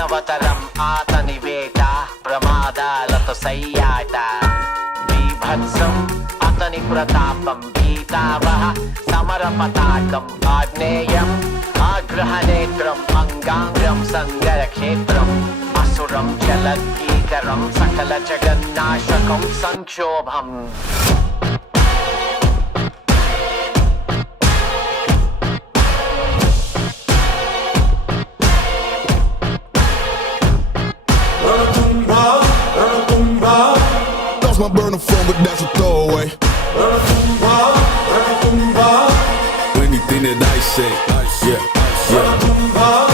మానవతరం ఆతని వేట ప్రమాదాలతో సయ్యాట బీభత్సం అతని ప్రతాపం గీతావహ సమర పతాకం ఆగ్నేయం ఆగ్రహనేత్రం అంగాంగం సంగరక్షేత్రం అసురం జలద్గీకరం సకల జగన్నాశకం సంక్షోభం My burner phone, but that's a throwaway. Anything that I say, yeah, yeah.